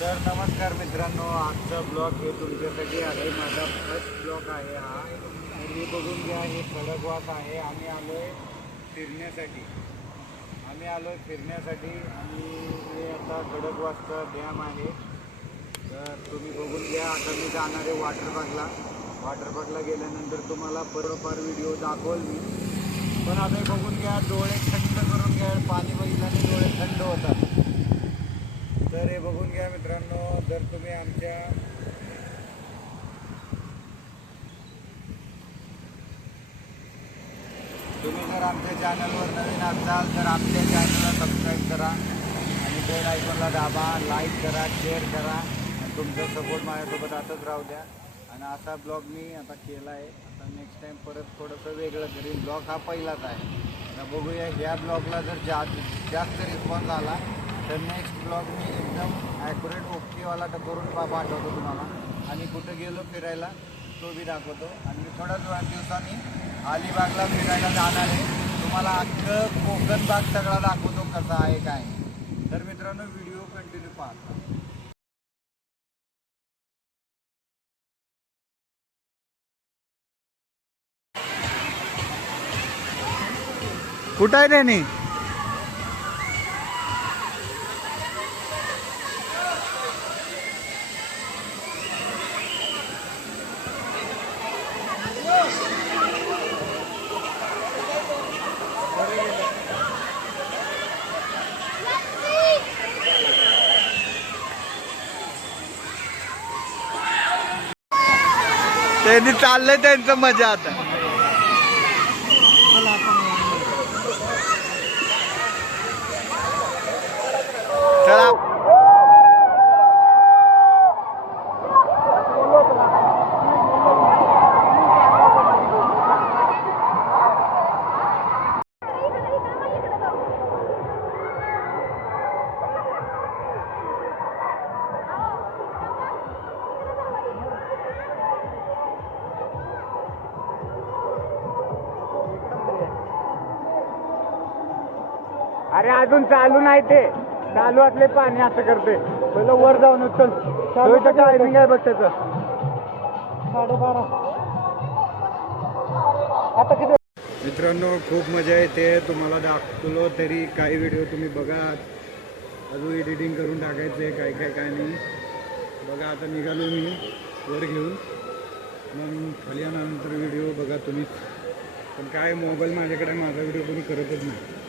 तर नमस्कार मित्रांनो आजचा ब्लॉग हे तुमच्यासाठी आहे. माझा फर्स्ट ब्लॉग आहे हा. तुम्ही बघून घ्या हे खडकवास आहे. आम्ही आलो आहे फिरण्यासाठी. आम्ही आलो आहे फिरण्यासाठी आणि हे आता खडकवासचा डॅम आहे. तर तुम्ही बघून घ्या आता मी जाणार आहे वॉटर पार्कला वॉटर पार्कला गेल्यानंतर तुम्हाला बरोबर व्हिडिओ दाखवल मी. पण आता बघून घ्या डोळे थंड करून घ्या. पाणी बघितल्याने डोळे थंड बघून घ्या मित्रांनो जर तुम्ही आमच्या तुम्ही जर आमच्या चॅनलवर नवीन असाल तर आमच्या चॅनलला सबस्क्राईब करा आणि बेल आयकॉनला दाबा लाईक करा शेअर करा आणि तुमचा सपोर्ट माझ्यासोबत असंच राहू द्या. आणि असा ब्लॉग मी आता केला आहे. आता नेक्स्ट टाईम परत थोडंसं वेगळं करीन. ब्लॉग हा पहिलाच आहे. आता बघूया ह्या ब्लॉगला जर जा जास्त रिस्पॉन्स आला तर नेक्स्ट ब्लॉग मी एकदम ॲक्युरेट ओकेवाला तर करून बा पाठवतो तुम्हाला. आणि कुठं गेलो फिरायला तो बी दाखवतो. आणि मी थोड्याच वेळा दिवसांनी अलिबागला फिरायला जाणार आहे. तुम्हाला अख्खं कोकण भाग सगळा दाखवतो कसा आहे काय तर मित्रांनो व्हिडिओ कंटिन्यू पाहता. कुठं आहे त्याने त्यांनी चाललंय त्यांचं मजा आता. चला. अरे अजून चालू नाही ते. चालू असले पाणी असं करते. पहिलं वर जाऊन उचल. टायमिंग आहे बघ त्याचं. साडेबारा. आता किती? मित्रांनो खूप मजा येते. तुम्हाला दाखवलो तरी काही व्हिडिओ तुम्ही बघा. अजून एडिटिंग करून टाकायचं आहे काय काय काय नाही. बघा आता निघालो मी वर घेऊन. मग खाली आल्यानंतर व्हिडिओ बघा तुम्ही. पण काय मोबाईल माझ्याकडे माझा व्हिडिओ कोणी करतच नाही.